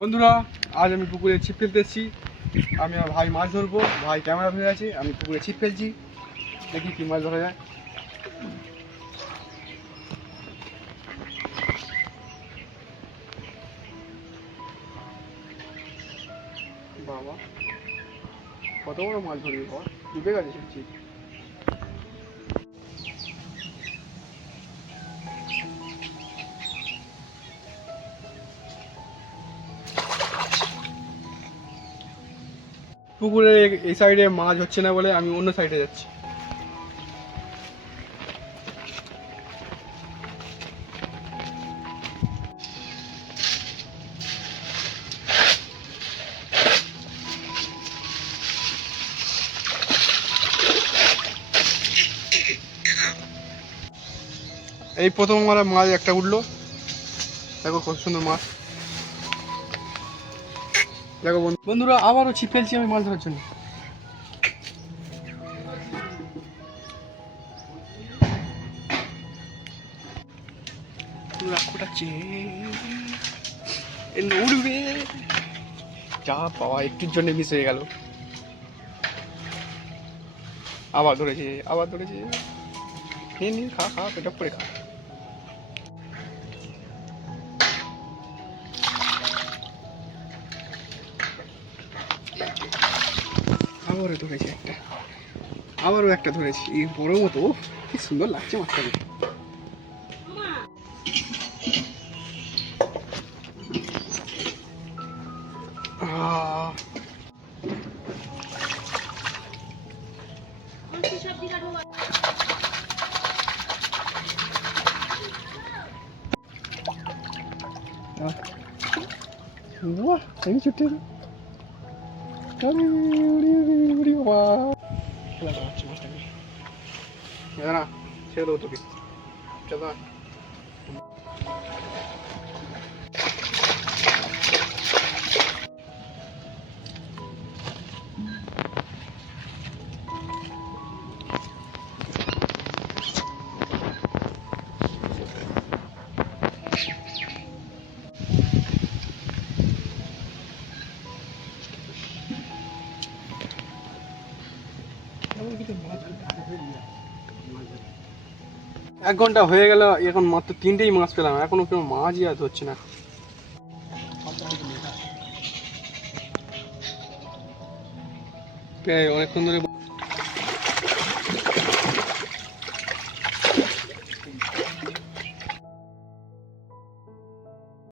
বন্ধুরা, আজ আমি পুকুরে ছিপ ফেলতে এসেছি। আমি আর ভাই মাছ ধরবো। ভাই ক্যামেরা ধরে আছে, আমি পুকুরে ছিপ ফেলছি। দেখি কি মাছ ধরা যায়। বাবা, কত বড় মাছ ধরবি বাবা, ডুবে গেছে সব ছিপ। পুকুরে এই সাইডে মাছ হচ্ছে না বলে আমি অন্য সাইডে যাচ্ছি। এই প্রথম আমার মাছ একটা উঠলো। দেখো কত সুন্দর মাছ। দেখো বন্ধুরা, আবারও ছিপ ফেলছি আমি মাছ ধরার জন্য। উঠবে যা পাওয়া, একটুর জন্য মিস হয়ে গেল। আবার ধরেছে, আবার ধরেছে। নিন খা খা, পেটা পরে খা। আবারও ধরেছে একটা, আবারও একটা ধরেছি এই বড় মতো। কি সুন্দর লাগছে মাছটাকে। এই ছোট্ট না, ছেড়ে দেবো তোকে। চলো এক ঘন্টা হয়ে গেল, এখন মাত্র 3টেই মাছ পেলাম, এখনো কেউ মাছই আর ধরছে না। অনেকক্ষণ ধরে